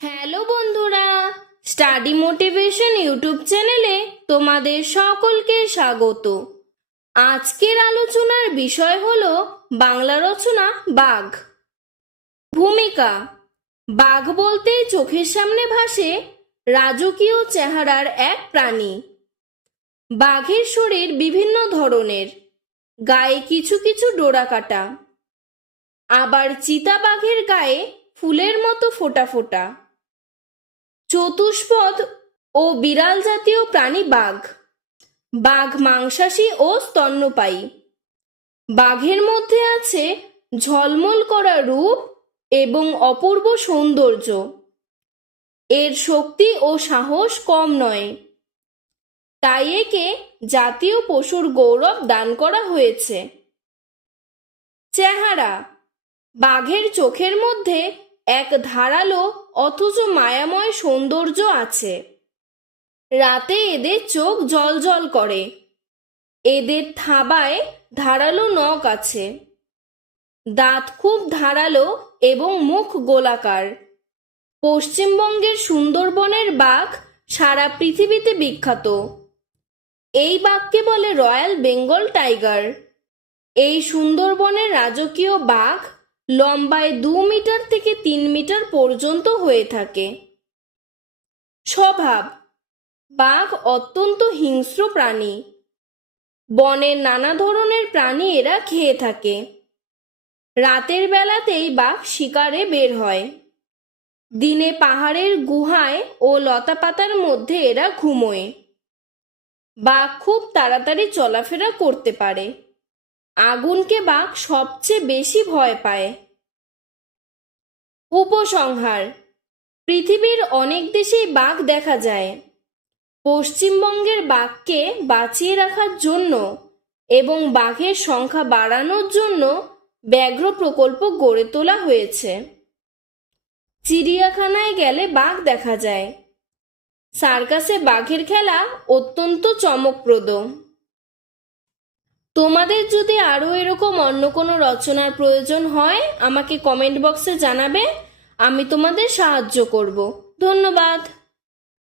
Hello বন্ধুরা, study motivation YouTube চ্যানেলে তোমাদের সকলকে স্বাগত। আজকের আলোচনার বিষয় হলো বাংলা রচনা বাঘ। ভূমিকা: বাঘ বলতে চোখের সামনে ভাসে রাজকীয় চেহারার এক প্রাণী। বাঘের শরীর বিভিন্ন ধরনের, গায়ে কিছু কিছু ডোরা কাটা, আবার চিতা বাঘের গায়ে ফুলের মতো ফোঁটা ফোঁটা। চতুষ্পদ ও বিড়াল জাতীয় প্রাণী বাঘ। বাঘ মাংসাশী ও স্তন্যপায়ী। বাঘের মধ্যে আছে ঝলমল করা রূপ এবং অপূর্ব সৌন্দর্য। এর শক্তি ও সাহস কম নয়, তাই একে জাতীয় পশুর গৌরব দান করা হয়েছে। চেহারা: বাঘের চোখের মধ্যে এক ধারালো অথচ মায়াময় সৌন্দর্য আছে। রাতে এদের চোখ জ্বলজ্বল করে। এদের থাবায় ধারালো নখ আছে। দাঁত খুব ধারালো এবং মুখ গোলাকার। পশ্চিমবঙ্গের সুন্দরবনের বাঘ সারা পৃথিবীতে বিখ্যাত। এই বাঘকে বলে রয়্যাল বেঙ্গল টাইগার। এই সুন্দরবনের রাজকীয় বাঘ লম্বায় 2 মিটার থেকে 3 মিটার পর্যন্ত হয়ে থাকে। স্বভাব: বাঘ অত্যন্ত হিংস্র প্রাণী। বনের নানা ধরনের প্রাণী এরা খেয়ে থাকে। রাতের বেলাতেই বাঘ শিকারে বের হয়। দিনে পাহাড়ের গুহায় ও লতাপাতার মধ্যে এরা ঘুমোয়। বাঘ খুব তাড়াতাড়ি চলাফেরা করতে পারে। আগুনকে বাঘ সবচেয়ে বেশি ভয় পায়। উপসংহার: পৃথিবীর অনেক দেশেই বাঘ দেখা যায়। পশ্চিমবঙ্গের বাঘকে বাঁচিয়ে রাখার জন্য এবং বাঘের সংখ্যা বাড়ানোর জন্য ব্যাঘ্র প্রকল্প গড়ে তোলা হয়েছে। চিড়িয়াখানায় গেলে বাঘ দেখা যায়। সার্কাসে বাঘের খেলা অত্যন্ত চমকপ্রদ। তোমাদের যদি আরও এরকম অন্য কোনো রচনার প্রয়োজন হয় আমাকে কমেন্ট বক্সে জানাবে, আমি তোমাদের সাহায্য করব। ধন্যবাদ।